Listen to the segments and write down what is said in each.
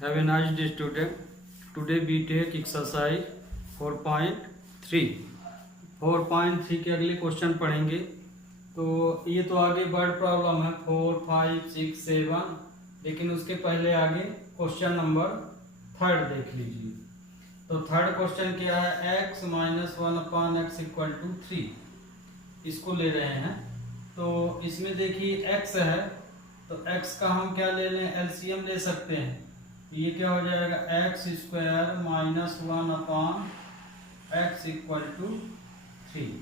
Have a nice day, student. Today we take exercise 4.3. 4.3 के अगले question पढ़ेंगे। तो ये तो आगे वर्ड प्रॉब्लम है 4, 5, 6, 7, लेकिन उसके पहले आगे क्वेश्चन नंबर 3 देख लीजिए। तो थर्ड क्वेश्चन क्या है, x - 1/x = 3, इसको ले रहे हैं। तो इसमें देखिए x है, तो x का हम क्या ले लें, एलसीएम ले सकते हैं। ये क्या हो जाएगा, x² - 1/x = 3।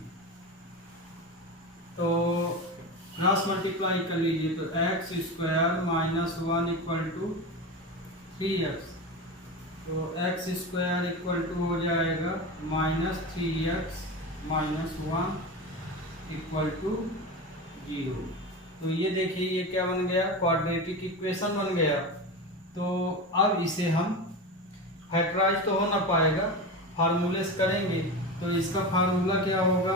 तो क्रॉस मल्टीप्लाई कर लीजिए, तो x² - 1 = 3x, तो x² हो जाएगा -3x - 1 = 0। तो ये देखिए ये क्या बन गया, क्वाड्रेटिक इक्वेशन बन गया। तो अब इसे हम फैक्टराइज तो हो ना पाएगा, फार्मूले से करेंगे। तो इसका फार्मूला क्या होगा,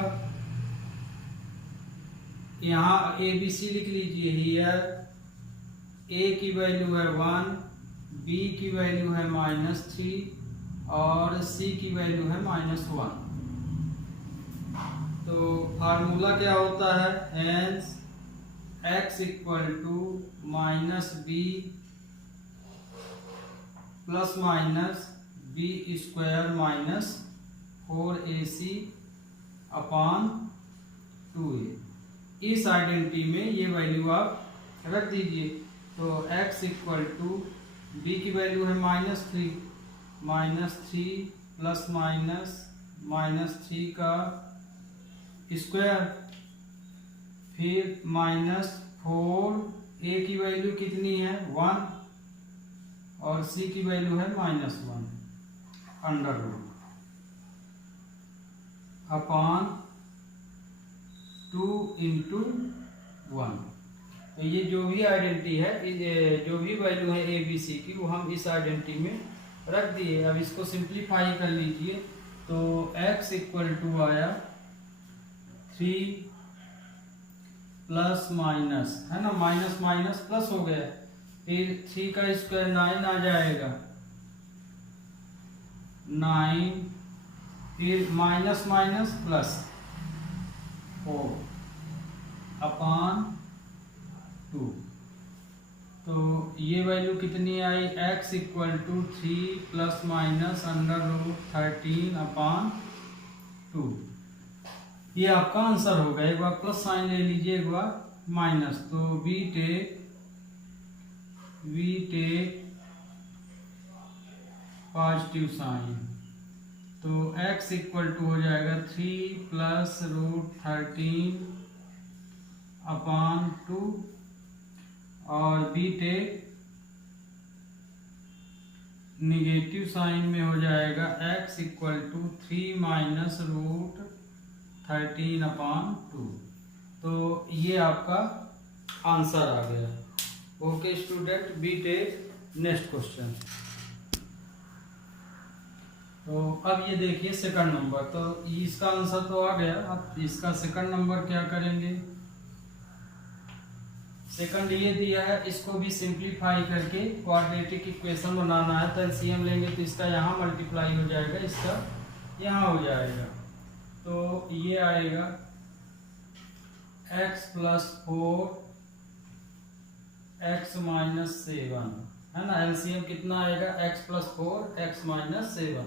यहाँ ABC लिख लीजिए। हियर A की वैल्यू है 1, B की वैल्यू है -3 और C की वैल्यू है -1। तो फार्मूला क्या होता है, hence x = -b ± b² - 4ac/2a। इस आइडेंटिटी में ये वैल्यू आप रख दीजिए। तो x = b की वैल्यू है -3 ± -3 का स्क्वायर, फिर -4, a की वैल्यू कितनी है 1 और c की वैल्यू है -1, √2 × 1। तो ये जो भी आइडेंटिटी है, जो भी वैल्यू है ABC की, वो हम इस आइडेंटिटी में रख दिए। अब इसको सिंप्लीफाई कर लीजिए। तो x = आया 3 प्लस माइनस, है ना, माइनस माइनस प्लस हो गया। फिर 3 का स्क्वायर 9 आ जाएगा, 9, फिर माइनस माइनस प्लस 4/2। तो ये वैल्यू कितनी आई, x = 3 ± √13/2। ये आपका आंसर होगा। एक बार प्लस साइन ले लीजिए, एक बार माइनस। तो वी टेक पॉजिटिव साइन। तो x = हो जाएगा 3 + √13/2 और बी टेक निगेटिव साइन में हो जाएगा x = 3 - √13/2। तो ये आपका आंसर आ गया। Okay student, we take next question. तो अब ये देखिए सेकंड नंबर। तो इसका आंसर तो आ गया। अब इसका सेकंड नंबर क्या करेंगे, सेकंड ये दिया है, इसको भी सिंप्लीफाई करके क्वाड्रेटिक इक्वेशन बनाना है। तो एलसीएम लेंगे, तो इसका यहाँ मल्टीप्लाई हो जाएगा, इसका यहाँ हो जाएगा। तो ये आएगा x + 4 x - 7, है ना। एलसीएम कितना आएगा, x + 4 x - 7।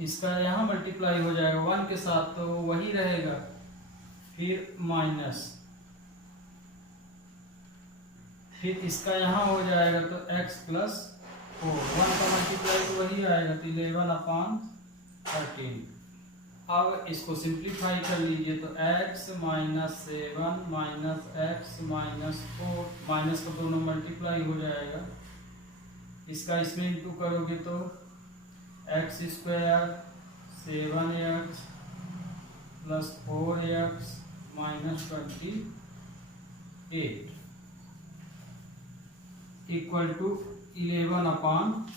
इसका यहाँ मल्टीप्लाई हो जाएगा 1 के साथ, तो वही रहेगा। फिर माइनस, फिर इसका यहाँ हो जाएगा, तो x + 4, 1 का मल्टीप्लाई तो वही आएगा, तो 11/13। अब इसको सिंप्लीफाई कर लीजिए। तो x - 7 - x - 4, माइनस का दोनों मल्टीप्लाई हो जाएगा। इसका इसमें इंटू करोगे तो x² 7x + 4x - 28 = 11/30।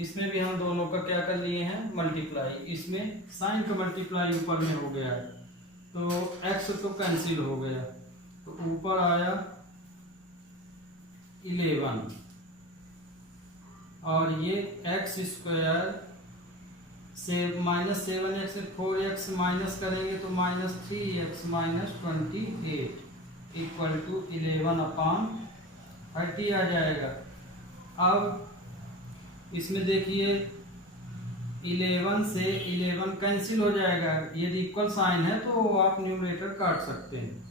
इसमें भी हम दोनों का क्या कर लिए हैं, मल्टीप्लाई। इसमें साइन का मल्टीप्लाई ऊपर में हो गया है, तो x तो कैंसिल हो गया, तो ऊपर आया 11 और ये एक्स स्क्वायर से -7x से 4x माइनस करेंगे तो -3x माइनस 28 इक्वल टू 11/30 आ जाएगा। अब इसमें देखिए 11 से 11 कैंसिल हो जाएगा, यदि इक्वल साइन है तो आप न्यूमरेटर काट सकते हैं,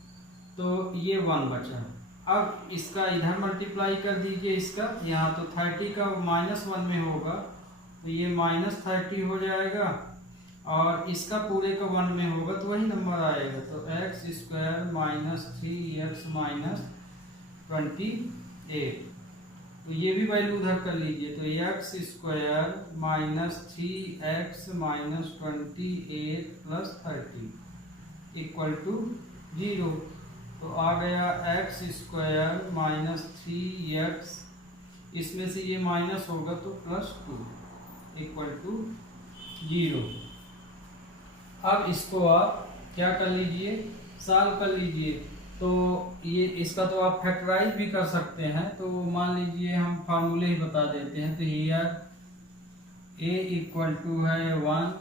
तो ये 1 बचा। अब इसका इधर मल्टीप्लाई कर दीजिए, इसका यहाँ तो 30 का -1 में होगा तो ये -30 हो जाएगा, और इसका पूरे का 1 में होगा तो वही नंबर आएगा। तो एक्स स्क्वायर -3x माइनस 28, तो ये भी वैल्यू उधर कर लीजिए। तो x square -3x minus 28 plus 30 equal to 0। तो आ गया एक्स स्क्वायर -3x, इसमें से ये माइनस होगा तो +2 इक्वल टू 0। अब इसको आप क्या कर लीजिए, सॉल्व कर लीजिए। तो ये इसका तो आप फैक्टराइज भी कर सकते हैं, तो मान लीजिए हम फार्मूले ही बता देते हैं। तो हियर a इक्वल टू है 1,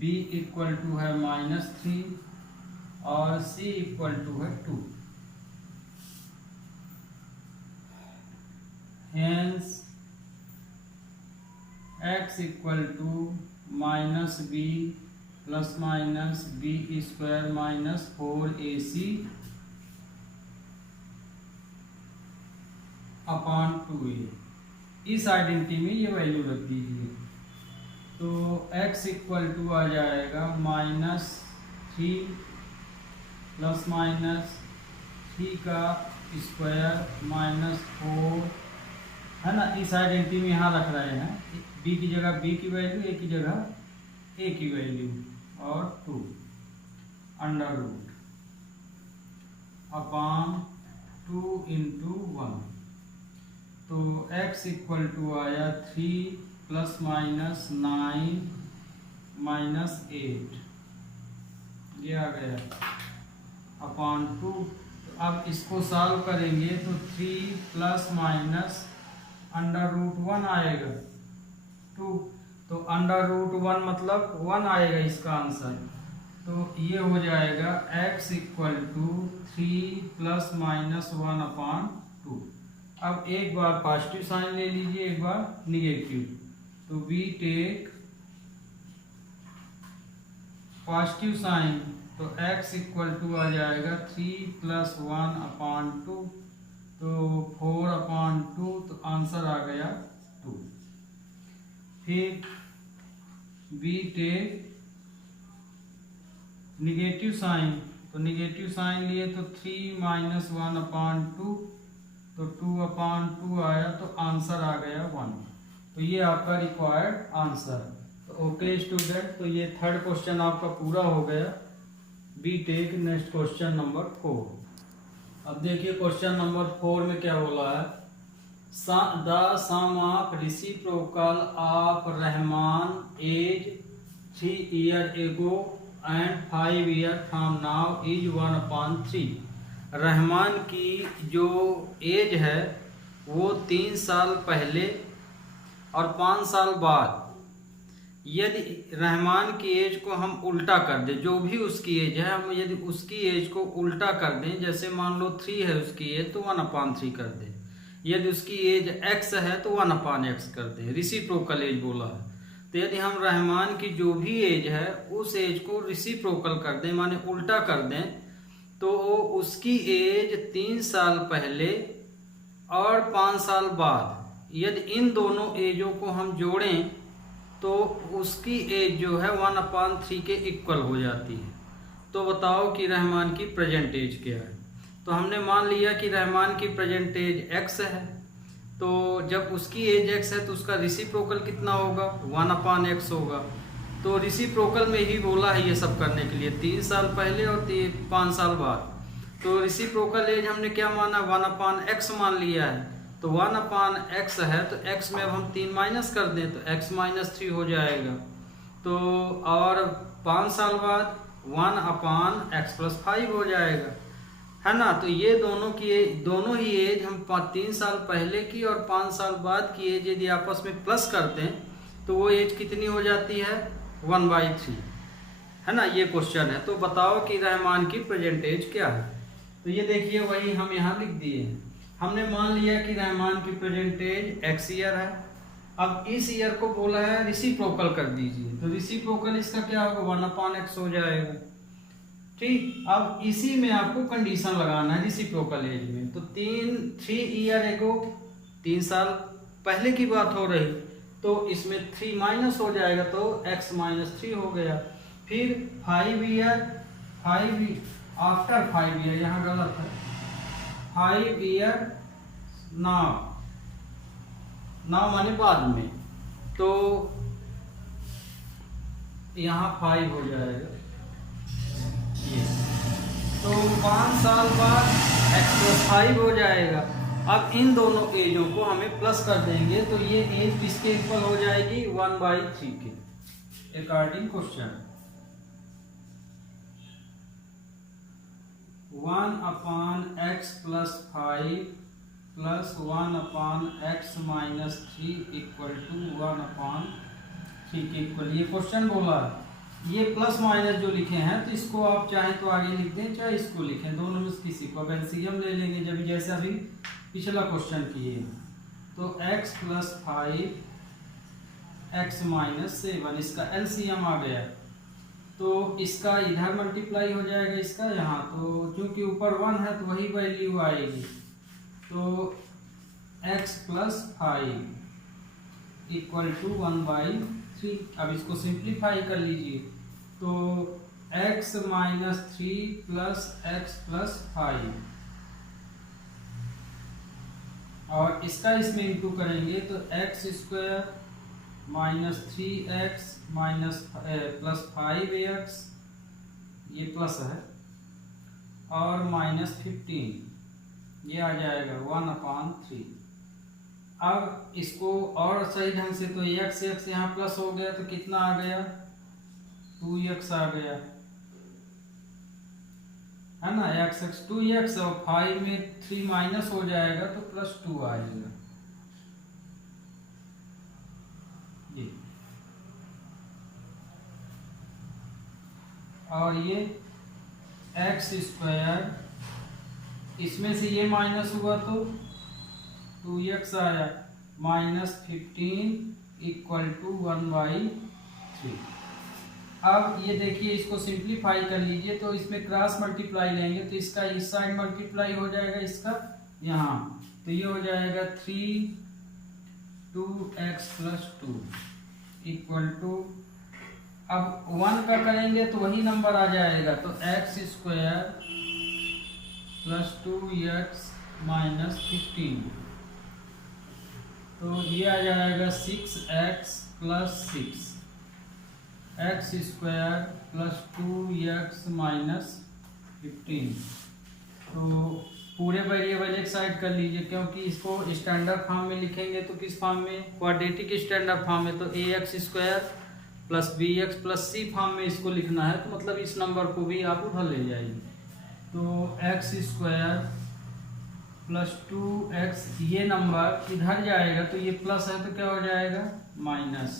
b इक्वल टू है -3 और c इक्वल टू है 2। Hence x equal to -b plus minus b square minus 4ac upon 2a। इस आइडेंटिटी में ये वैल्यू रख दीजिए। तो x इक्वल टू आ जाएगा -3 प्लस माइनस 3 का स्क्वायर माइनस 4 है ना। इस आइडेंटिटी में यहाँ रख रहे हैं, b की जगह b की वैल्यू, a की जगह a की वैल्यू, और 2 अंडर रूट अपॉन 2 इंटू 1। तो x इक्वल टू आया 3 प्लस माइनस 9 माइनस 8, ये आ गया अपॉन 2। तो अब इसको सॉल्व करेंगे तो 3 प्लस माइनस अंडर रूट 1 आएगा 2, तो अंडर रूट 1 मतलब 1 आएगा इसका आंसर। तो ये हो जाएगा x equal to 3 plus minus 1 upon 2। अब एक बार पॉजिटिव साइन ले लीजिए, एक बार निगेटिव। तो वी टेक पॉजिटिव साइन, तो x इक्वल टू आ जाएगा 3 प्लस 1 अपॉन 2, तो 4 अपॉन 2, तो आंसर आ गया 2। फिर वी टेक निगेटिव साइन, तो निगेटिव साइन लिए तो 3 माइनस 1 अपॉन 2, तो 2 अपॉन 2 आया, तो आंसर आ गया 1। तो ये आपका रिक्वायर्ड आंसर। तो ओके स्टूडेंट, तो ये थर्ड क्वेश्चन आपका पूरा हो गया। We take next question number 4। अब देखिए क्वेश्चन नंबर 4 में क्या बोला है। The sum of reciprocal of Rahman age 3 year ago and 5 year from now is 1/3। Rahman की जो एज है वो 3 साल पहले और 5 साल बाद, यदि रहमान की एज को हम उल्टा कर दें, जो भी उसकी एज है हम यदि उसकी एज को उल्टा कर दें, जैसे मान लो 3 है उसकी एज तो 1/3 कर दें, यदि उसकी एज x है तो 1/x कर दें। रेसिप्रोकल एज बोला है, तो यदि हम रहमान की जो भी एज है उस एज को रेसिप्रोकल कर दें, माने उल्टा कर दें, तो उसकी एज 3 साल पहले और 5 साल बाद, यदि इन दोनों एजों को हम जोड़ें तो उसकी एज जो है 1/3 के इक्वल हो जाती है। तो बताओ कि रहमान की प्रेजेंट एज क्या है। तो हमने मान लिया कि रहमान की प्रेजेंट एज x है, तो जब उसकी एज x है तो उसका रेसिप्रोकल कितना होगा, 1/x होगा। तो रेसिप्रोकल में ही बोला है ये सब करने के लिए, 3 साल पहले और 5 साल बाद। तो रेसिप्रोकल एज हमने क्या माना, 1/x मान लिया है। तो 1/x है तो x में अब हम 3 माइनस कर दें तो x -3 हो जाएगा। तो और 5 साल बाद 1/x + 5 हो जाएगा। है ना। तो ये दोनों ही एज हम 3 साल पहले की और 5 साल बाद की एज यदि आपस में प्लस करते हैं तो वो एज कितनी हो जाती है 1/3, है ना। ये क्वेश्चन है। तो बताओ कि रहमान की प्रेजेंट एज क्या है। तो ये देखिए वही हम यहाँ लिख दिए हैं। हमने मान लिया कि रहमान की प्रेजेंट एज x ईयर है। अब इस ईयर को बोला है रिसिप्रोकल कर दीजिए, तो रिसिप्रोकल इसका क्या होगा 1/x हो जाएगा। ठीक, अब इसी में आपको कंडीशन लगाना है रिसिप्रोकल एज में। तो 3 ईयर एगो, 3 साल पहले की बात हो रही, तो इसमें 3 माइनस हो जाएगा तो x - 3 हो गया। फिर 5 ईयर, आफ्टर 5 ईयर, यहाँ गलत है, 5 ईयर नाउ माने बाद में, तो यहाँ 5 हो जाएगा ये। तो 5 साल बाद x + 5 हो जाएगा। अब इन दोनों एजों को हमें प्लस कर देंगे तो ये एज किसके इक्वल हो जाएगी 1/3 के अकॉर्डिंग क्वेश्चन। 1/x + 5 + 1/x - 3 = 1/3 के इक्वल। ये क्वेश्चन बोला। ये प्लस माइनस जो लिखे हैं तो इसको आप चाहे तो आगे लिख दें चाहे इसको लिखें, दोनों में किसी को। अब एलसीएम ले लेंगे जब जैसे अभी पिछला क्वेश्चन किए। तो x + 5 x - 7 इसका एलसीएम आ गया। तो इसका इधर मल्टीप्लाई हो जाएगा इसका यहाँ, तो चूंकि ऊपर 1 है तो वही वैल्यू आएगी। तो x + 5 = 1/3। अब इसको सिंप्लीफाई कर लीजिए। तो x - 3 + x + 5 और इसका इसमें इंटू करेंगे तो x² - 3x + 5x, ये प्लस है, और -15, ये आ जाएगा 1/3। अब इसको और सही ढंग से, तो x यहाँ प्लस हो गया तो कितना आ गया 2x आ गया, है ना। x 2x और 5 में 3 माइनस हो जाएगा तो +2 आएगा जी। और ये x², इसमें से ये माइनस हुआ तो 2x आया, -15 = 1/3। अब ये देखिए इसको सिंप्लीफाई कर लीजिए। तो इसमें क्रॉस मल्टीप्लाई लेंगे तो इसका इस साइड मल्टीप्लाई हो जाएगा, इसका यहाँ, तो ये हो जाएगा 3 2x + 2 = अब 1 का करेंगे तो वही नंबर आ जाएगा। तो x² + 2x - 15, तो ये आ जाएगा 6x + 6, x² + 2x - 15। तो पूरे वेरिएबल एक साइड कर लीजिए, क्योंकि इसको स्टैंडर्ड फॉर्म में लिखेंगे तो किस फॉर्म में, क्वाड्रेटिक स्टैंडर्ड फॉर्म में। तो ax² + bx + c फॉर्म में इसको लिखना है, तो मतलब इस नंबर को भी आप उधर ले जाइए। तो x² + 2x, ये नंबर इधर जाएगा तो ये प्लस है तो क्या हो जाएगा माइनस,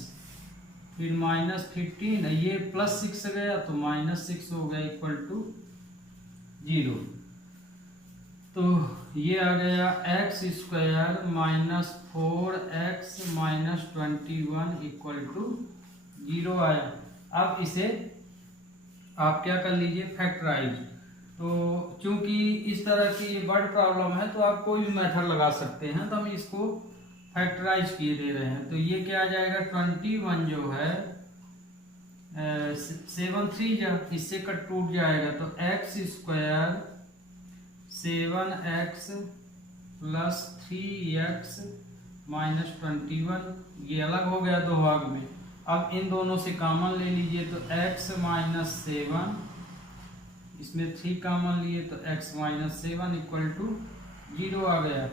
फिर -15, ये +6 गया तो -6 हो गया = 0। तो ये आ गया x² - 4x - 21 = 0 आया। अब इसे आप क्या कर लीजिए फैक्टराइज। तो चूंकि इस तरह की ये वर्ड प्रॉब्लम है तो आप कोई भी मेथड लगा सकते हैं, तो हम इसको फैक्टराइज किए दे रहे हैं। तो ये क्या आ जाएगा 21 जो है 7 3 जब इससे कट टूट जाएगा तो x² 7x + 3x - 21, ये अलग हो गया 2 भाग में। अब इन दोनों से कॉमन ले लीजिए तो x - 7, इसमें 3 कॉमन लिए तो x - 7 = 0 आ गया।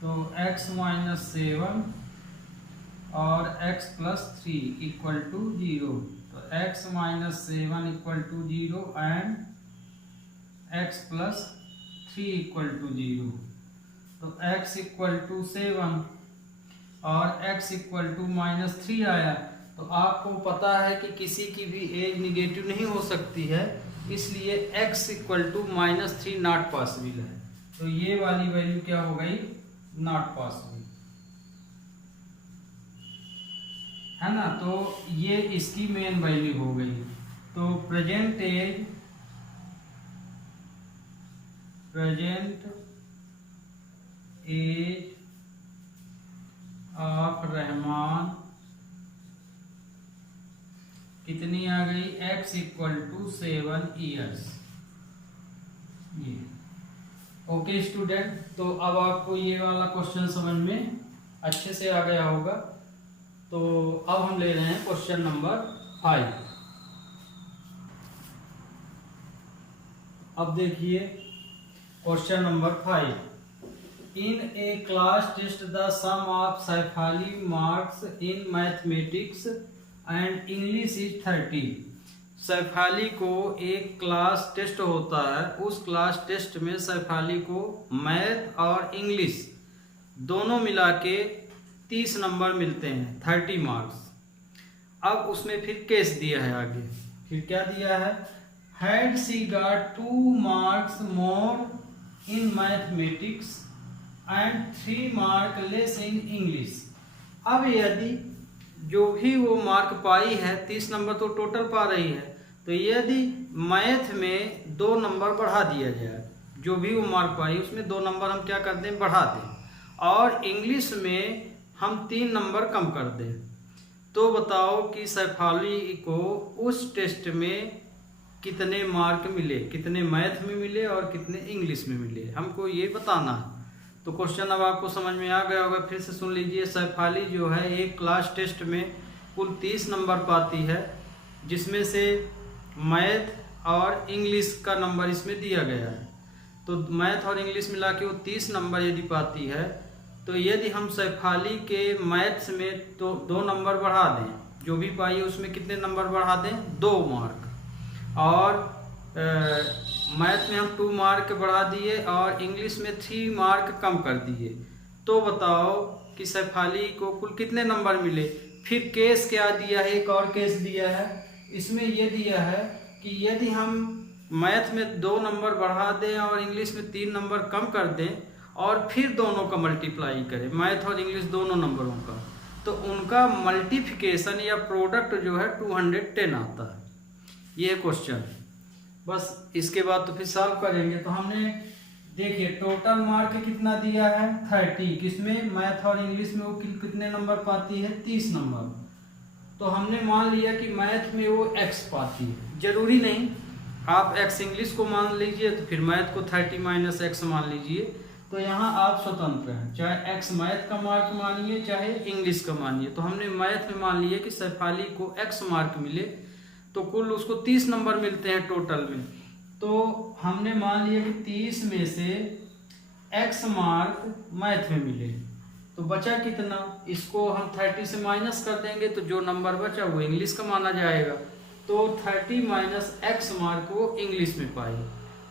तो x - 7 और x + 3 = 0। तो x - 7 = 0 and x + 3 equal to 0, तो x इक्वल टू 7 और x इक्वल टू -3 आया। तो आपको पता है कि किसी की भी एज निगेटिव नहीं हो सकती है, इसलिए x equal to -3 not possible है। तो ये वाली वैल्यू क्या हो गई, नॉट पॉसिबल, है ना। तो ये इसकी मेन वैल्यू हो गई। तो प्रेजेंट एज ऑफ रहमान कितनी आ गई, x इक्वल टू 7 ईयर्स। ये ओके स्टूडेंट, तो अब आपको ये वाला क्वेश्चन समझ में अच्छे से आ गया होगा। तो अब हम ले रहे हैं क्वेश्चन नंबर 5। अब देखिए question number 5। In a class test the sum of Saifali marks in mathematics and English is 30। Saifali को एक क्लास टेस्ट होता है, उस क्लास टेस्ट में सैफाली को मैथ और इंग्लिश दोनों मिला के 30 नंबर मिलते हैं, 30 मार्क्स। अब उसमें फिर केस दिया है आगे, फिर क्या दिया है, had she got 2 marks more in mathematics and 3 mark less in English. अब यदि जो भी वो मार्क पाई है, 30 नंबर तो टोटल पा रही है, तो यदि मैथ में 2 नंबर बढ़ा दिया जाए, जो भी वो मार्क पाई उसमें 2 नंबर हम क्या कर दें, बढ़ा दें, और इंग्लिश में हम 3 नंबर कम कर दें, तो बताओ कि सैफाली को उस टेस्ट में कितने मार्क मिले, कितने मैथ में मिले और कितने इंग्लिश में मिले, हमको ये बताना है। तो क्वेश्चन अब आपको समझ में आ गया होगा, फिर से सुन लीजिए। सैफाली जो है एक क्लास टेस्ट में कुल 30 नंबर पाती है, जिसमें से मैथ और इंग्लिश का नंबर इसमें दिया गया है। तो मैथ और इंग्लिश मिला के वो 30 नंबर यदि पाती है, तो यदि हम सैफाली के मैथ्स में तो 2 नंबर बढ़ा दें, जो भी पाई है उसमें कितने नंबर बढ़ा दें, 2 मार्क, और मैथ में हम 2 मार्क बढ़ा दिए और इंग्लिश में 3 मार्क कम कर दिए, तो बताओ कि सैफाली को कुल कितने नंबर मिले। फिर केस क्या दिया है, एक और केस दिया है, इसमें यह दिया है कि यदि हम मैथ में 2 नंबर बढ़ा दें और इंग्लिश में 3 नंबर कम कर दें और फिर दोनों का मल्टीप्लाई करें, मैथ और इंग्लिश दोनों नंबरों का, तो उनका मल्टीप्लिकेशन या प्रोडक्ट जो है 210 आता है। ये है क्वेश्चन। बस इसके बाद तो फिर सॉल्व करेंगे। तो हमने देखिए टोटल मार्क कितना दिया है, 30, किसमें, मैथ और इंग्लिश में वो कितने नंबर पाती है, 30 नंबर। तो हमने मान लिया कि मैथ में वो x पाती है, जरूरी नहीं आप x इंग्लिश को मान लीजिए, तो फिर मैथ को 30 माइनस x मान लीजिए। तो यहाँ आप स्वतंत्र हैं, चाहे x मैथ का मार्क मानिए चाहे इंग्लिश का मानिए। तो हमने मैथ में मान लिया कि सैफाली को x मार्क मिले, तो कुल उसको 30 नंबर मिलते हैं टोटल में। तो हमने मान लिया कि 30 में से x मार्क मैथ में मिले, तो बचा कितना, इसको हम 30 से माइनस कर देंगे, तो जो नंबर बचा वो इंग्लिश का माना जाएगा। तो 30 माइनस x मार्क वो इंग्लिश में पाई।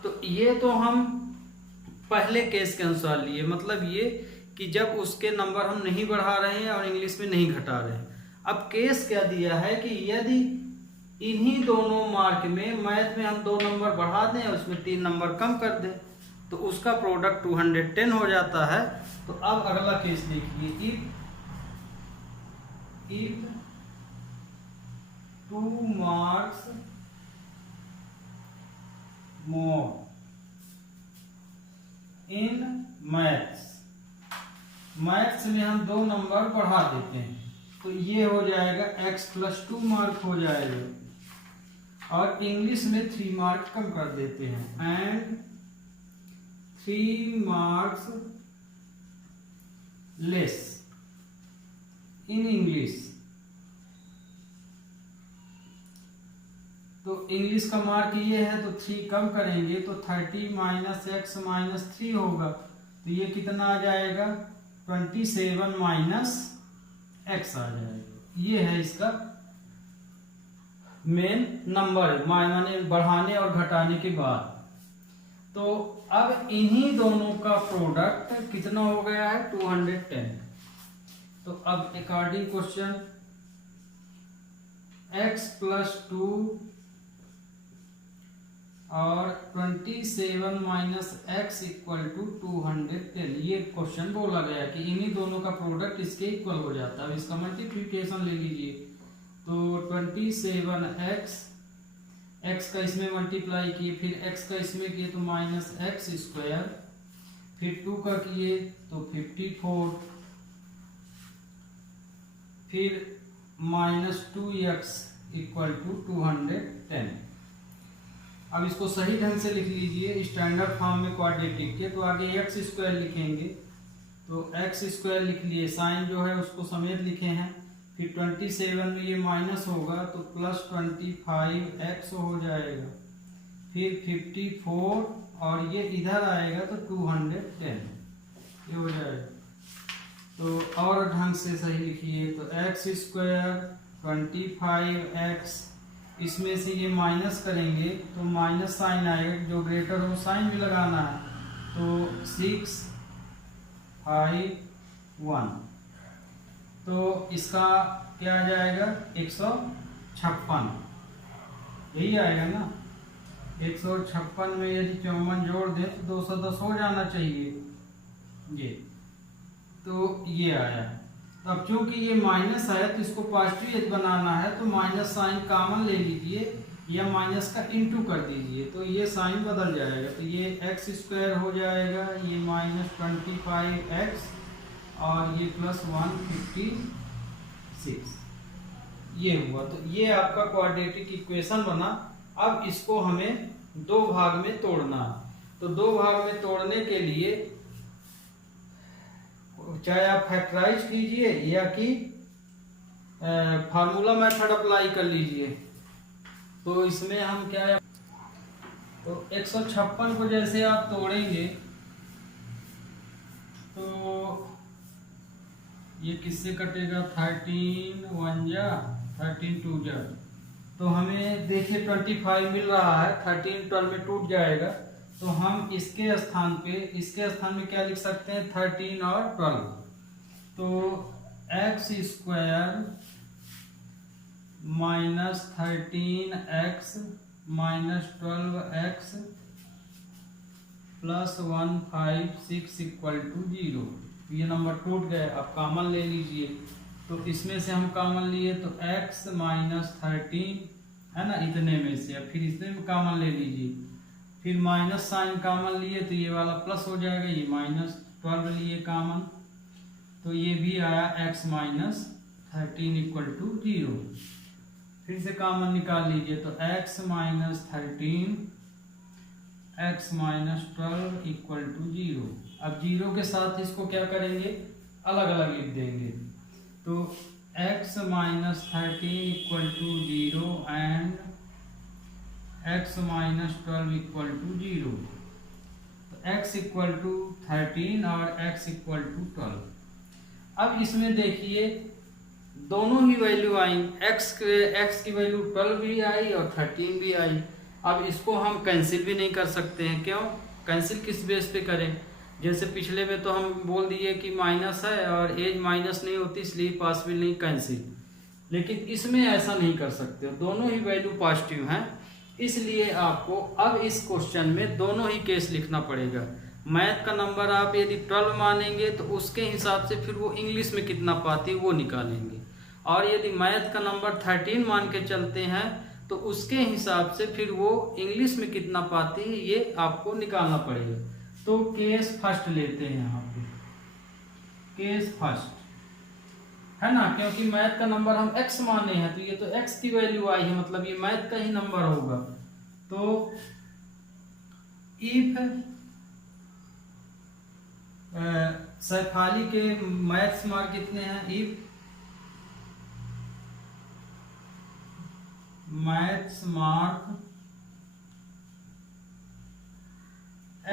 तो ये तो हम पहले केस के अनुसार लिए, मतलब ये कि जब उसके नंबर हम नहीं बढ़ा रहे हैं और इंग्लिश में नहीं घटा रहे हैं। अब केस क्या दिया है कि यदि इन्हीं दोनों मार्क में मैथ में हम 2 नंबर बढ़ा दें और उसमें 3 नंबर कम कर दें, तो उसका प्रोडक्ट 210 हो जाता है। तो अब अगला केस देखिए, if 2 marks more in maths में हम 2 नंबर बढ़ा देते हैं, तो ये हो जाएगा x + 2 मार्क हो जाएगा, और इंग्लिश में 3 मार्क कम कर देते हैं, and 3 marks less in English. तो इंग्लिश का मार्क ये है, तो 3 कम करेंगे तो 30 माइनस x माइनस 3 होगा, तो ये कितना आ जाएगा, 27 माइनस x आ जाएगा। ये है इसका मेन नंबर, माने बढ़ाने और घटाने के बाद। तो अब इन्हीं दोनों का प्रोडक्ट कितना हो गया है 210। तो अब अकॉर्डिंग क्वेश्चन x + 2 और 27 - x = 210, ये क्वेश्चन बोला गया कि इन्हीं दोनों का प्रोडक्ट इसके इक्वल हो जाता है। अब इसका मल्टीप्लिकेशन ले लीजिए, तो 27x, x का इसमें मल्टीप्लाई किए, फिर x का इसमें किए तो -x², फिर 2 का किए तो 54, फिर -2x = 210। अब इसको सही ढंग से लिख लीजिए स्टैंडर्ड फॉर्म में क्वाड्रेटिक के, तो आगे x² लिखेंगे, तो x² लिख लिए, साइन जो है उसको समेत लिखे हैं, फिर 27 में ये माइनस होगा तो +25x हो जाएगा, फिर 54 और ये इधर आएगा तो 210 ये हो जाएगा। तो और ढंग से सही लिखिए, तो x² 25x, इसमें से ये माइनस करेंगे तो माइनस साइन आएगा, जो ग्रेटर हो साइन भी लगाना है, तो 6 5 1, तो इसका क्या आ जाएगा 156, यही आएगा ना। 156 में यदि 54 जोड़ दें तो 210 हो जाना चाहिए ये, तो ये आया। अब चूंकि ये माइनस है तो इसको पॉजिटिव एज बनाना है, तो माइनस साइन कॉमन ले लीजिए या माइनस का इनटू कर दीजिए, तो ये साइन बदल जाएगा, तो ये x² हो जाएगा, ये -25x और ये +156, ये हुआ। तो ये आपका क्वाड्रेटिक इक्वेशन बना। अब इसको हमें दो भाग में तोड़ना है, तो दो भाग में तोड़ने के लिए चाहे आप फैक्टराइज कीजिए या कि फार्मूला मेथड अप्लाई कर लीजिए। तो इसमें हम क्या है, तो 156 को जैसे आप तोड़ेंगे तो ये किससे कटेगा, 13 1 जा 13 2 जा, तो हमें देखिए 25 मिल रहा है, 13 12 में टूट जाएगा, तो हम इसके स्थान में क्या लिख सकते हैं 13 और 12, तो x² -13x -12x +156 = 0। ये नंबर टूट गए। अब कॉमन ले लीजिए, तो इसमें से हम कॉमन लिए तो x -13 है ना, इतने में से, अब फिर इसमें कॉमन ले लीजिए, फिर माइनस साइन कॉमन लिए तो ये वाला प्लस हो जाएगा, ये -12 लिए कॉमन, तो ये भी आया x -13 = 0। फिर से कॉमन निकाल लीजिए, तो x -13 x -12 = 0। अब 0 के साथ इसको क्या करेंगे, अलग अलग लिख देंगे, तो x -13 = 0 एंड x -12 = 0, तो x = 13 और x = 12। अब इसमें देखिए दोनों ही वैल्यू आई, x की वैल्यू 12 भी आई और 13 भी आई। अब इसको हम कैंसिल भी नहीं कर सकते हैं, क्यों, कैंसिल किस बेस पे करें, जैसे पिछले में तो हम बोल दिए कि माइनस है और एज माइनस नहीं होती इसलिए पॉसिबल नहीं कैंसिल, लेकिन इसमें ऐसा नहीं कर सकते, दोनों ही वैल्यू पॉजिटिव हैं, इसलिए आपको अब इस क्वेश्चन में दोनों ही केस लिखना पड़ेगा। मैथ का नंबर आप यदि 12 मानेंगे तो उसके हिसाब से फिर वो इंग्लिश में कितना पाती वो निकालेंगे, और यदि मैथ का नंबर 13 मान के चलते हैं तो उसके हिसाब से फिर वो इंग्लिश में कितना पाती है ये आपको निकालना पड़ेगा। तो केस फर्स्ट लेते हैं यहाँ पे, केस फर्स्ट है ना, क्योंकि मैथ का नंबर हम x माने हैं, तो ये तो x की वैल्यू आई है, मतलब ये मैथ का ही नंबर होगा। तो इफ सैफाली के मैथ्स मार्क कितने हैं, इफ मैथ्स मार्क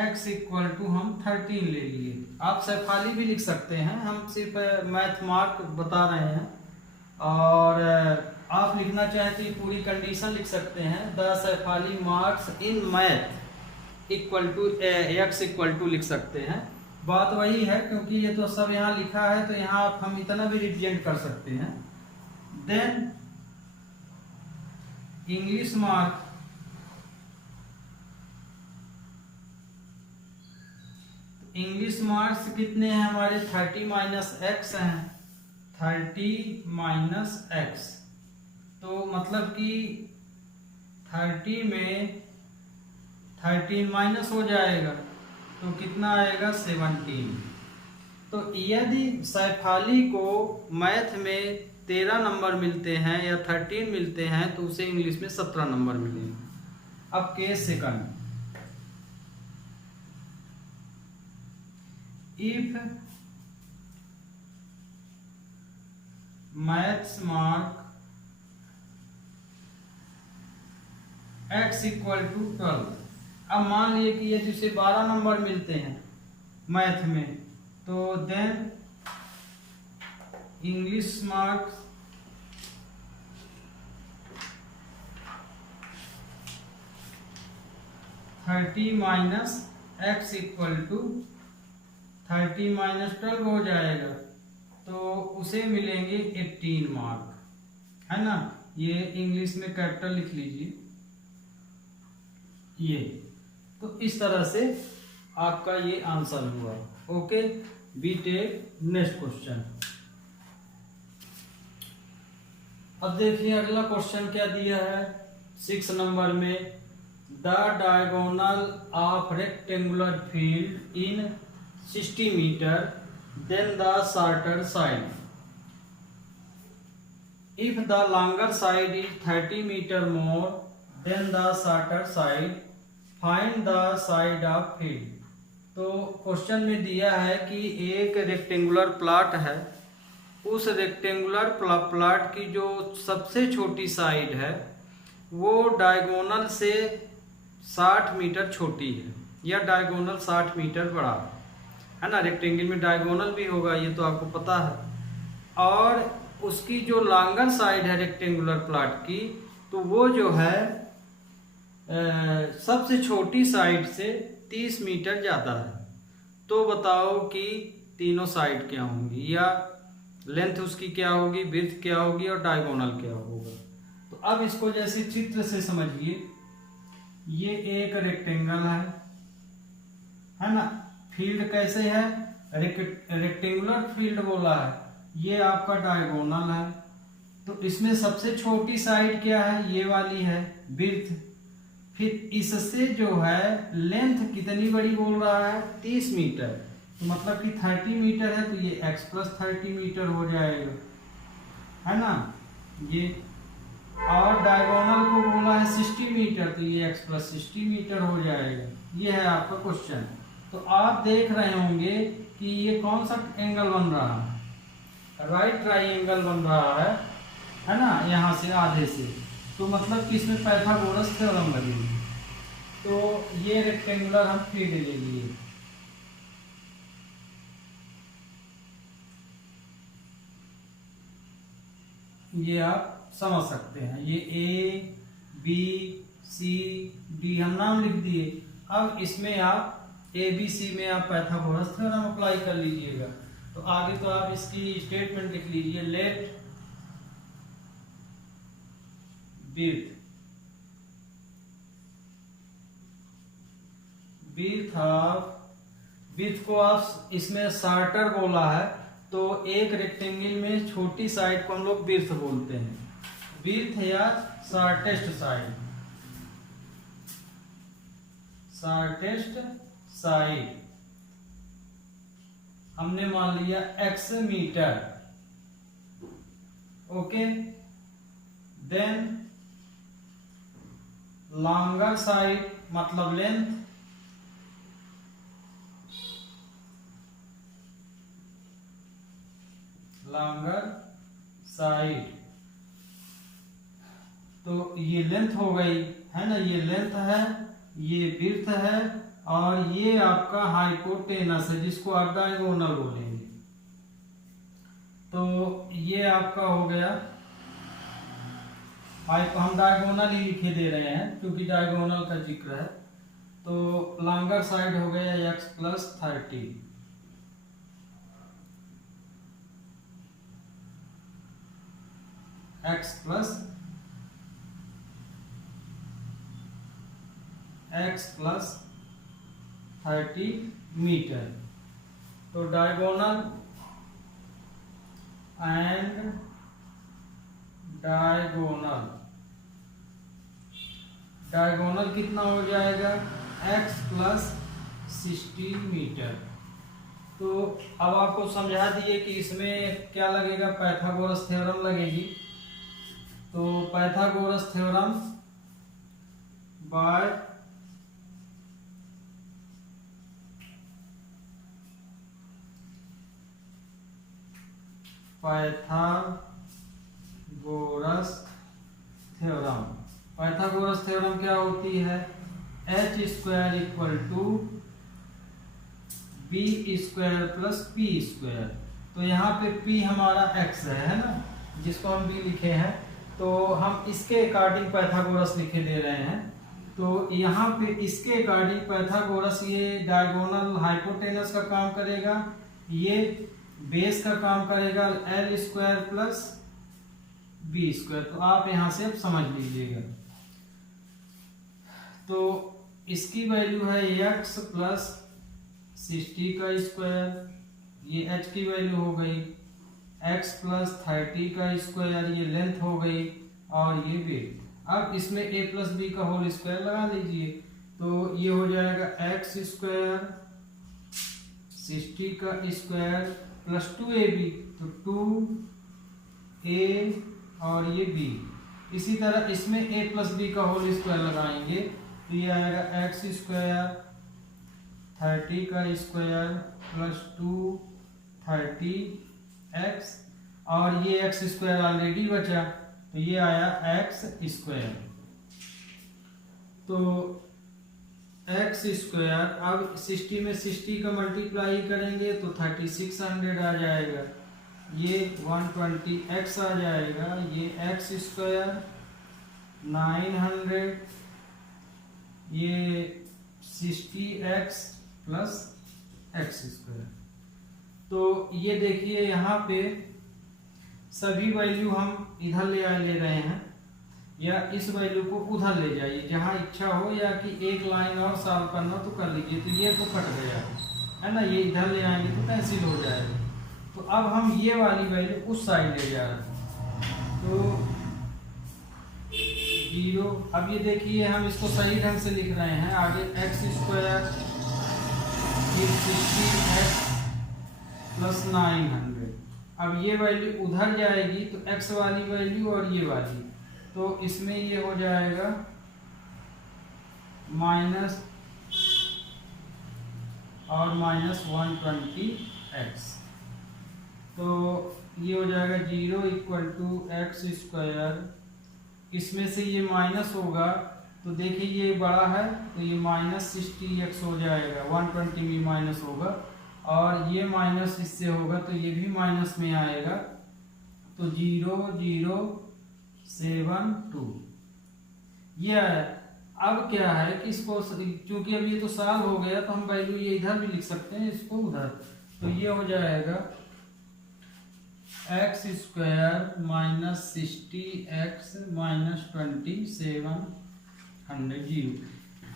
x = हम 13 ले लिए, आप सैफाली भी लिख सकते हैं, हम सिर्फ मैथ मार्क बता रहे हैं, और आप लिखना चाहें तो ये पूरी कंडीशन लिख सकते हैं, the Saifali marks in math equal to x equal to लिख सकते हैं। बात वही है, क्योंकि ये तो सब यहाँ लिखा है, तो यहाँ हम इतना भी रिप्रेजेंट कर सकते हैं। Then English mark English marks कितने हैं हमारे, 30 माइनस एक्स हैं, 30 माइनस एक्स। तो मतलब कि 30 में 13 माइनस हो जाएगा, तो कितना आएगा 17। तो यदि सैफाली को मैथ में 13 नंबर मिलते हैं या 13 मिलते हैं, तो उसे इंग्लिश में 17 नंबर मिलेंगे। अब case second, if maths mark x equal to 12। अब मान लिए कि यदि उसे 12 नंबर मिलते हैं मैथ में, तो then English marks thirty minus x equal to 30 minus 12 हो जाएगा, तो उसे मिलेंगे 18 मार्क, है ना। ये इंग्लिश में कैपिटल लिख लीजिए ये। तो इस तरह से आपका ये आंसर हुआ। Okay, we take next question. अब देखिए अगला क्वेश्चन क्या दिया है 6 नंबर में, the diagonal of rectangular field in 60 metre, then the shorter side. If the longer side is 30 meter more than the shorter side, find the side of field. तो question में दिया है कि एक रेक्टेंगुलर प्लॉट है, उस rectangular plot की जो सबसे छोटी साइड है वो डायगोनल से 60 मीटर छोटी है, या डायगोनल 60 मीटर बड़ा है ना। रेक्टेंगल में डायगोनल भी होगा, ये तो आपको पता है। और उसकी जो लॉन्गर साइड है रेक्टेंगुलर प्लॉट की, तो वो जो है सबसे छोटी साइड से 30 मीटर ज़्यादा है। तो बताओ कि तीनों साइड क्या होंगी, या लेंथ उसकी क्या होगी, विड्थ क्या होगी, और डायगोनल क्या होगा। तो अब इसको जैसे चित्र से समझिए, ये एक रेक्टेंगल है ना। फील्ड कैसे है, रेक्टेंगुलर फील्ड बोला है, ये आपका डायगोनल है। तो इसमें सबसे छोटी साइड क्या है, ये वाली है, विड्थ। फिर इससे जो है लेंथ कितनी बड़ी बोल रहा है, 30 मीटर। तो मतलब कि 30 मीटर है, तो ये x प्लस 30 मीटर हो जाएगा, है ना ये। और डायगोनल को बोला है 60 मीटर, तो ये x प्लस 60 मीटर हो जाएगा। ये है आपका क्वेश्चन। तो आप देख रहे होंगे कि ये कौन सा एंगल बन रहा है, राइट ट्राइंगल बन रहा है ना, यहाँ से आधे से। तो मतलब कि इसमें पाइथागोरस थ्योरम लगेगी। तो ये रेक्टेंगुलर हम फील्ड ले लिए। ये आप समझ सकते हैं, ये A B C D हम नाम लिख दिए। अब इसमें आप ABC में आप पाइथागोरस थ्योरम अप्लाई कर लीजिएगा। तो आगे तो आप इसकी स्टेटमेंट लिख लीजिए, लेट विड्थ को आप इसमें शॉर्टर बोला है, तो एक रेक्टेंगल में छोटी साइड को हम लोग विड्थ बोलते हैं, विड्थ या शॉर्टेस्ट साइड हमने मान लिया x metre. Okay, then longer side मतलब लेंथ, लॉन्गर साइड। तो ये लेंथ हो गई, है ना, ये लेंथ है, ये विड्थ है, और ये आपका हाइपोटेनस है, जिसको आप डायगोनल बोलेंगे। तो ये आपका हो गया, हम डायगोनल ही लिखे दे रहे हैं क्योंकि डायगोनल का जिक्र है। तो लॉन्गर साइड हो गया x plus 30, x plus 30 metre. तो डायगोनल कितना हो जाएगा x प्लस 60 मीटर। तो अब आपको समझा दिए कि इसमें क्या लगेगा, पाइथागोरस थ्योरम लगेगी। तो Pythagoras theorem by Pythagoras theorem क्या होती है, h square equal to B square plus P square. तो यहाँ पे p हमारा x है ना, जिसको हम b लिखे हैं, तो हम इसके अकॉर्डिंग पाइथागोरस लिखे दे रहे हैं। तो यहाँ पे इसके अकॉर्डिंग पाइथागोरस ये डायगोनल हाइपोटेनस का काम करेगा, ये बेस का काम करेगा, l square plus B square. तो आप यहाँ से अब समझ लीजिएगा। तो इसकी वैल्यू है x प्लस 60 का स्क्वायर, ये h की वैल्यू हो गई, x प्लस 30 का स्क्वायर, ये लेंथ हो गई, और ये वेट। अब इसमें a प्लस बी का होल स्क्वायर लगा लीजिए। तो ये हो जाएगा x स्क्वायर 60 का स्क्वायर प्लस 2ab, तो 2a और ये b। इसी तरह इसमें a प्लस बी का होल स्क्वायर लगाएंगे, तो ये आएगा x स्क्वायर 30 का स्क्वायर प्लस 230x, और ये x स्क्वायर ऑलरेडी बचा, तो ये आया x स्क्वायर। तो x स्क्वायर, अब 60 में 60 का मल्टीप्लाई करेंगे तो 3600 आ जाएगा, ये 120x आ जाएगा, ये x स्क्वायर 900, ये 60x प्लस x स्क्वायर। तो ये देखिए यहाँ पे सभी वैल्यू हम इधर ले रहे हैं, या इस वैल्यू को उधर ले जाइए जहाँ इच्छा हो, या कि एक लाइन और सॉल्व करना तो कर लीजिए। तो ये तो कट गया है ना, ये इधर ले आएंगे तो कैंसिल हो जाएगा। तो अब हम ये वाली वैल्यू उस साइड ले जा रहे हैं, तो 0। अब ये देखिए हम इसको सही ढंग से लिख रहे हैं, आगे x स्क्वायर 60x प्लस 900। अब ये वैल्यू उधर जाएगी तो x वाली वैल्यू और ये वाली, तो इसमें ये हो जाएगा माइनस और माइनस 120x। तो ये हो जाएगा 0 इक्वल टू एक्स स्क्वायर, इसमें से ये माइनस होगा तो देखिए ये बड़ा है तो ये माइनस 60x हो जाएगा, 120 में माइनस होगा, और ये माइनस इससे होगा तो ये भी माइनस में आएगा, तो 0072 ये है। अब क्या है कि इसको क्योंकि अब ये तो सॉल्व हो गया तो हम वैल्यू ये इधर भी लिख सकते हैं, इसको उधर। तो ये हो जाएगा x square minus 60x minus 2700।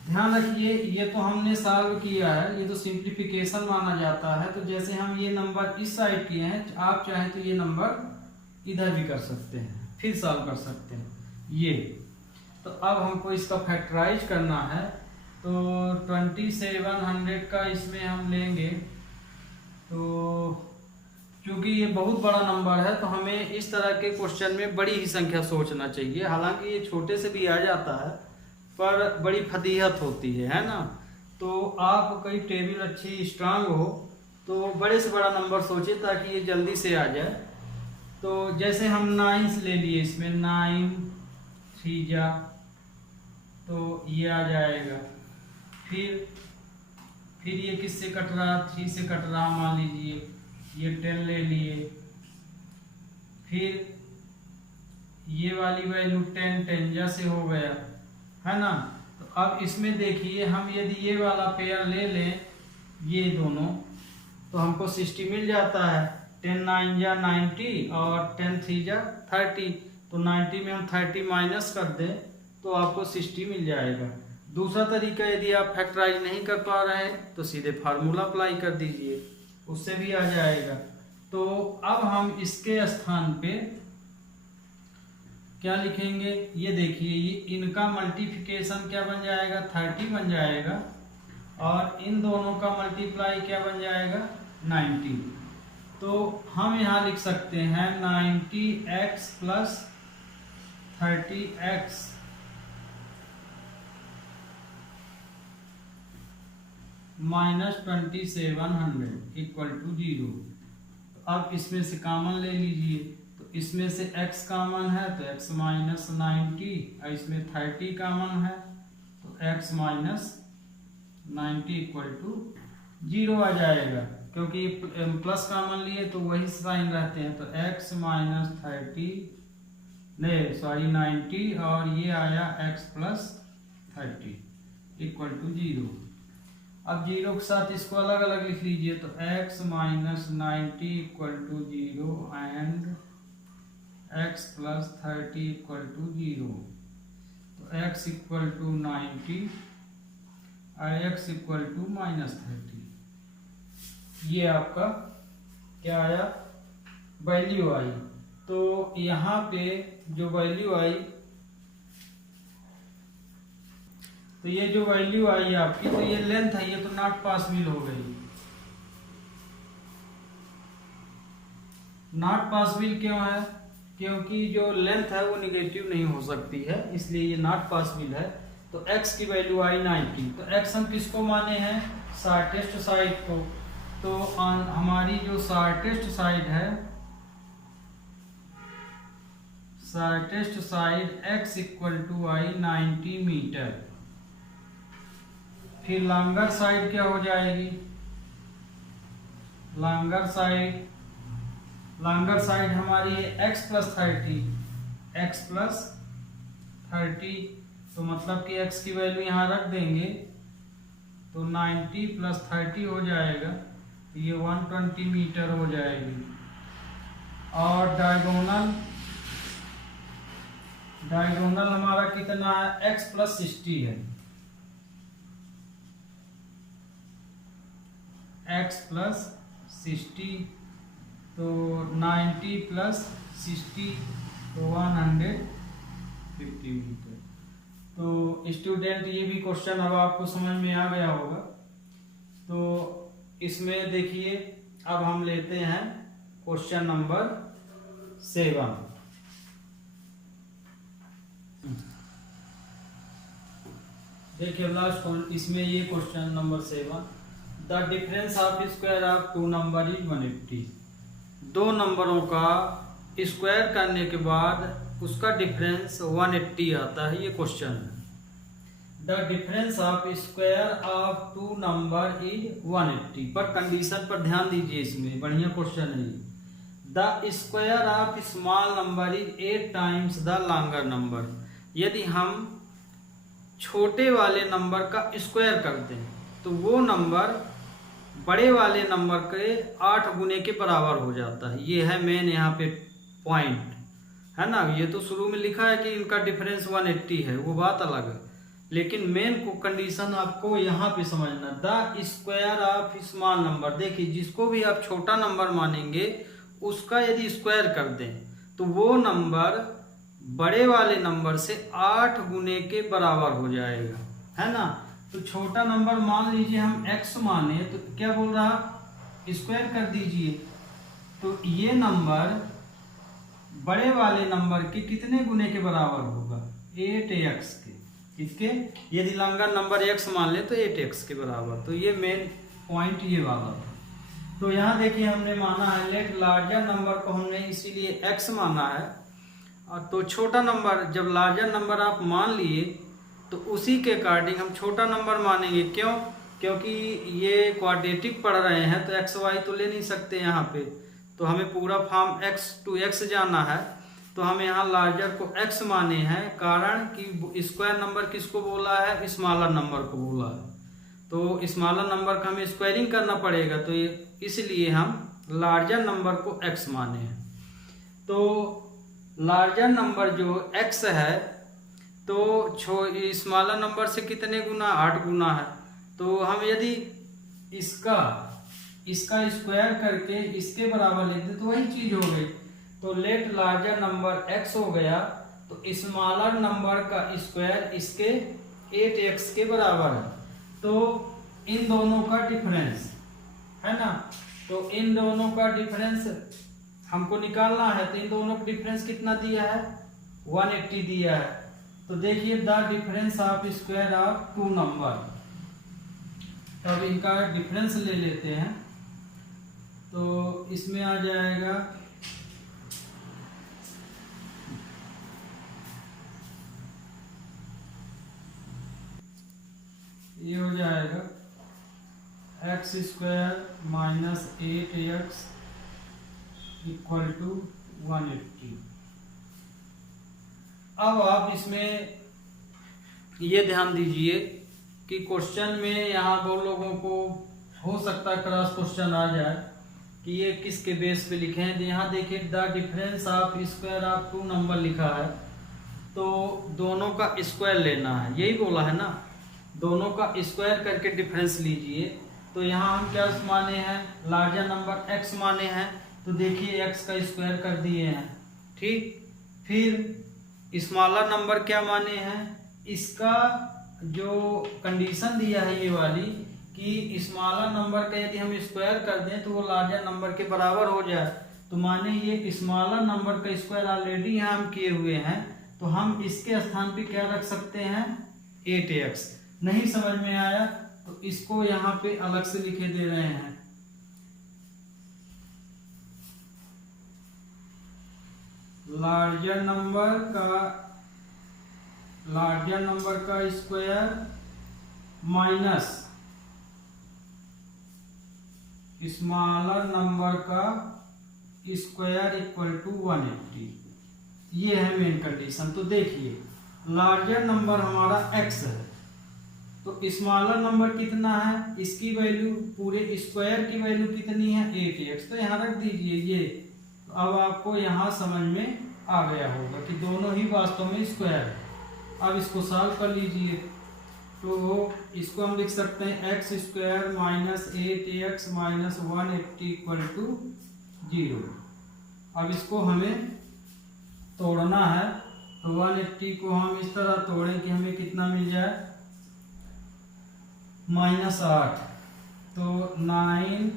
ध्यान रखिए ये तो हमने सॉल्व किया है, ये तो सिंप्लीफिकेशन माना जाता है। तो जैसे हम ये नंबर इस साइड किए हैं, आप चाहें तो ये नंबर इधर भी कर सकते हैं, फिर सॉल्व कर सकते हैं ये। तो अब हमको इसका फैक्टराइज करना है, तो 2700 का इसमें हम लेंगे, तो क्योंकि ये बहुत बड़ा नंबर है तो हमें इस तरह के क्वेश्चन में बड़ी ही संख्या सोचना चाहिए। हालांकि ये छोटे से भी आ जाता है पर बड़ी फतीहत होती है ना। तो आप कई टेबल अच्छी स्ट्रांग हो तो बड़े से बड़ा नंबर सोचिए ताकि ये जल्दी से आ जाए। तो जैसे हम 9 ले लिए, इसमें 9 3 जा तो ये आ जाएगा। फिर ये किससे कट रहा, 3 से कट रहा, मान लीजिए ये 10 ले लिए। फिर ये वाली वैल्यू 10 10 जा से हो गया है ना। तो अब इसमें देखिए हम यदि ये वाला पेयर ले लें, ये दोनों, तो हमको 60 मिल जाता है। 10 9 जा 90 और 10 3 जा 30, तो 90 में हम 30 माइनस कर दें तो आपको 60 मिल जाएगा। दूसरा तरीका, यदि आप फैक्टराइज नहीं कर पा रहे हैं तो सीधे फार्मूला अप्लाई कर दीजिए, उससे भी आ जाएगा। तो अब हम इसके स्थान पे क्या लिखेंगे, ये देखिए, ये इनका मल्टीप्लिकेशन क्या बन जाएगा, 30 बन जाएगा, और इन दोनों का मल्टीप्लाई क्या बन जाएगा, 90। तो हम यहाँ लिख सकते हैं 90x plus 30x minus 2700 equal to 0। अब इसमें से कॉमन ले लीजिए, तो इसमें से x कॉमन है तो x माइनस 90, और इसमें 30 कॉमन है तो x माइनस 90 इक्वल टू 0 आ जाएगा, क्योंकि प्लस कॉमन लिए तो वही साइन रहते हैं। तो x माइनस 90 और ये आया x प्लस 30 इक्वल टू 0। अब 0 के साथ इसको अलग अलग लिख लीजिए, तो x minus 90 equal to 0 and x plus 30 equal to 0। तो x इक्वल टू 90 और x इक्वल टू माइनस 30, ये आपका क्या आया, वैल्यू आई। तो यहाँ पे जो वैल्यू आई, तो ये जो वैल्यू आई आपकी, तो ये लेंथ है, ये तो नॉट पॉसिबल हो गई। नॉट पॉसिबल क्यों है, क्योंकि जो लेंथ है वो निगेटिव नहीं हो सकती है, इसलिए ये नॉट पॉसिबल है। तो x की वैल्यू आई 90। तो x हम किसको माने हैं, शॉर्टेस्ट साइड को। तो हमारी जो शॉर्टेस्ट साइड है, shortest side x equal to I 90 metre. फिर लॉन्गर साइड क्या हो जाएगी, लॉन्गर साइड हमारी है x प्लस 30, तो मतलब कि x की वैल्यू यहाँ रख देंगे तो 90 प्लस 30 हो जाएगा, तो ये 120 मीटर हो जाएगी। और डायगोनल हमारा कितना है, x प्लस 60 है, x प्लस 60, तो 90 प्लस 60 तो 150 मीटर। तो स्टूडेंट, ये भी क्वेश्चन अब आपको समझ में आ गया होगा। तो इसमें देखिए, अब हम लेते हैं क्वेश्चन नंबर 7। देखिए लास्ट इसमें ये question number 7, the difference of square of 2 number is 180। 2 नंबरों का स्क्वायर करने के बाद उसका डिफरेंस 180 आता है, ये क्वेश्चन है। The difference of square of 2 number is 180। पर कंडीशन पर ध्यान दीजिए, इसमें बढ़िया क्वेश्चन है ये। The square of small number is 8 times the longer number. यदि हम छोटे वाले नंबर का स्क्वायर करते हैं तो वो नंबर बड़े वाले नंबर के 8 गुने के बराबर हो जाता है। ये है मेन यहाँ पे पॉइंट, है ना। ये तो शुरू में लिखा है कि इनका डिफरेंस 180 है, वो बात अलग है, लेकिन मेन को कंडीशन आपको यहाँ पे समझना। The square of small number, देखिए जिसको भी आप छोटा नंबर मानेंगे उसका यदि स्क्वायर कर दें तो वो नंबर बड़े वाले नंबर से 8 गुने के बराबर हो जाएगा, है ना। तो छोटा नंबर मान लीजिए हम x माने, तो क्या बोल रहा, स्क्वायर कर दीजिए। तो ये नंबर बड़े वाले नंबर के कितने गुने के बराबर होगा, 8x के। इसके यदि लॉन्गर नंबर x मान ले तो 8x के बराबर। तो ये मेन पॉइंट ये वाला था। तो यहाँ देखिए हमने माना है लेट लार्जर नंबर को हमने इसीलिए x माना है, और तो छोटा नंबर जब लार्जर नंबर आप मान लिए तो उसी के अकॉर्डिंग हम छोटा नंबर मानेंगे। क्यों, क्योंकि ये क्वाड्रेटिक पढ़ रहे हैं तो एक्स वाई तो ले नहीं सकते यहाँ पे, तो हमें पूरा फॉर्म x to x जाना है। तो हम यहाँ लार्जर को x माने हैं, कारण कि स्क्वायर नंबर किसको बोला है, स्मॉलर नंबर को बोला है, तो स्मॉलर नंबर का हमें स्क्वायरिंग करना पड़ेगा, तो इसलिए हम लार्जर नंबर को x माने हैं। तो लार्जर नंबर जो x है तो स्मॉलर नंबर से कितने गुना, 8 गुना है। तो हम यदि इसका स्क्वायर करके इसके बराबर लिख दे तो वही चीज हो गई। तो लेट लार्जर नंबर x हो गया, तो स्मॉलर नंबर का स्क्वायर इसके 8x के बराबर है। तो इन दोनों का डिफरेंस है ना, तो इन दोनों का डिफरेंस हमको निकालना है। तो इन दोनों का डिफरेंस कितना दिया है, 180 दिया है। तो देखिए the difference of square of two number, तो अब इनका डिफरेंस ले लेते हैं। तो इसमें आ जाएगा ये हो जाएगा x square minus 8x equal to 180। अब आप इसमें ये ध्यान दीजिए कि क्वेश्चन में यहाँ बहुत लोगों को हो सकता है क्रॉस क्वेश्चन आ जाए कि ये किसके बेस पे लिखे हैं। यहाँ देखिए the difference of square of two number लिखा है, तो दोनों का स्क्वायर लेना है, यही बोला है ना, दोनों का स्क्वायर करके डिफरेंस लीजिए। तो यहाँ हम क्या माने हैं, लार्जर नंबर x माने हैं, तो देखिए x का स्क्वायर कर दिए हैं, ठीक। फिर स्मॉलर नंबर क्या माने हैं, इसका जो कंडीशन दिया है ये वाली कि स्मॉलर नंबर का यदि हम स्क्वायर कर दें तो वो लार्जर नंबर के बराबर हो जाए। तो माने ये स्मॉलर नंबर का स्क्वायर ऑलरेडी यहाँ हम किए हुए हैं, तो हम इसके स्थान पे क्या रख सकते हैं, 8x। नहीं समझ में आया तो इसको यहाँ पे अलग से लिखे दे रहे हैं। लार्जर नंबर का स्क्वायर माइनस स्मॉलर नंबर का स्क्वायर इक्वल टू 180, ये है मेन कंडीशन। तो देखिए लार्जर नंबर हमारा x है, तो स्मॉलर नंबर कितना है, इसकी वैल्यू पूरे स्क्वायर की वैल्यू कितनी है, 8x। तो यहाँ रख दीजिए ये। तो अब आपको यहाँ समझ में आ गया होगा कि दोनों ही वास्तव में स्क्वायर है। अब इसको सॉल्व कर लीजिए। तो इसको हम लिख सकते हैं x square minus 8x minus 180 equal to 0। अब इसको हमें तोड़ना है, तो 180 को हम इस तरह तोड़ें कि हमें कितना मिल जाए, -8। तो 9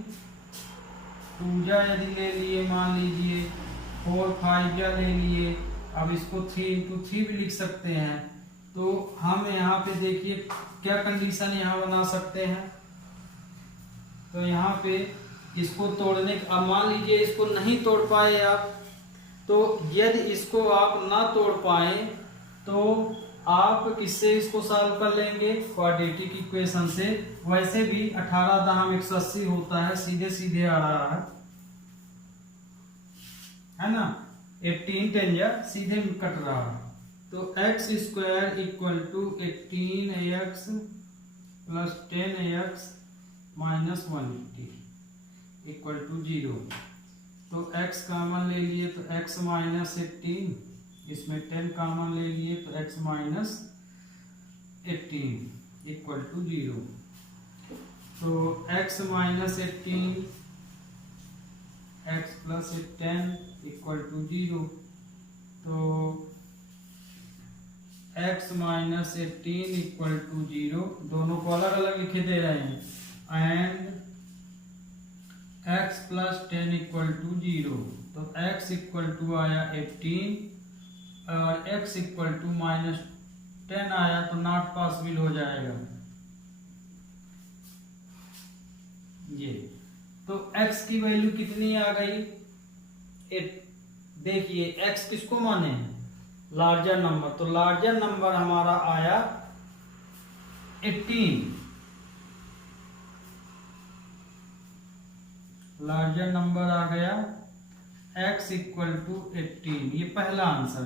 2 यदि ले लिए, मान लीजिए 4 5 ले लिए। अब इसको 3 × 3 भी लिख सकते हैं। तो हम यहाँ पे देखिए क्या कंडीशन यहाँ बना सकते हैं। तो यहाँ पे इसको तोड़ने, अब मान लीजिए इसको नहीं तोड़ पाए आप, तो यदि इसको आप ना तोड़ पाए तो आप किससे इसको सॉल्व कर लेंगे, क्वाड्रेटिक इक्वेशन से। वैसे भी 18 दाम 180 होता है, सीधे सीधे आ रहा है ना, 18 10 सीधे कट रहा है। तो x square equal to 18x plus 10x minus 180 equal to 0। तो x कॉमन ले लिए तो x माइनस 18, इसमें 10 कॉमन ले लिए तो x माइनस 18 इक्वल टू 0। तो x minus 18 x plus 10 equal to 0। तो x माइनस 18 इक्वल टू 0, दोनों को अलग अलग लिखे दे रहे हैं। And x plus 10 equal to 0। तो x इक्वल टू आया 18 और x इक्वल टू माइनस 10 आया, तो नॉट पॉसिबल हो जाएगा ये। तो x की वैल्यू कितनी आ गई, देखिए x किसको माने हैं, लार्जर नंबर। तो लार्जर नंबर हमारा आया 18, लार्जर नंबर आ गया x इक्वल टू 18, ये पहला आंसर।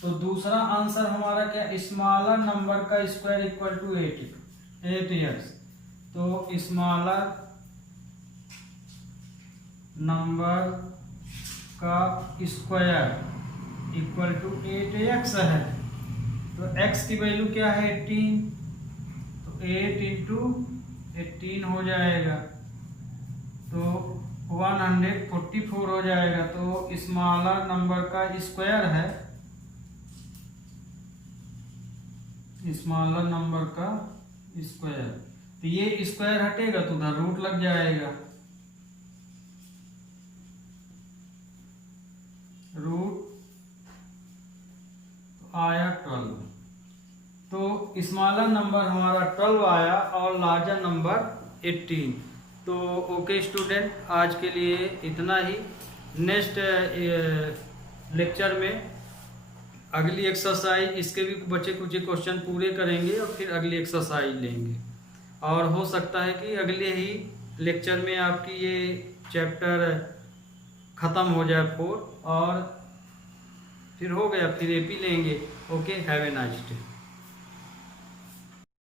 तो दूसरा आंसर हमारा क्या, स्मॉलर नंबर का स्क्वायर इक्वल टू 8x। तो स्मॉलर नंबर का स्क्वायर इक्वल टू 8x है। तो x की वैल्यू क्या है 18, तो 8 इंटू 18 हो जाएगा, तो 144 हो जाएगा। तो स्मॉलर नंबर का स्क्वायर है, स्मॉलर नंबर का स्क्वायर, तो ये स्क्वायर हटेगा तो उधर रूट लग जाएगा, रूट आया 12। तो स्मॉलर नंबर हमारा 12 आया और लार्जर नंबर 18। तो ओके स्टूडेंट, आज के लिए इतना ही। नेक्स्ट लेक्चर में अगली एक्सरसाइज, इसके भी बचे कुछ क्वेश्चन पूरे करेंगे और फिर अगली एक्सरसाइज लेंगे। और हो सकता है कि अगले ही लेक्चर में आपकी ये चैप्टर ख़त्म हो जाए 4, और फिर हो गया, फिर एपी लेंगे। Okay, have a nice day.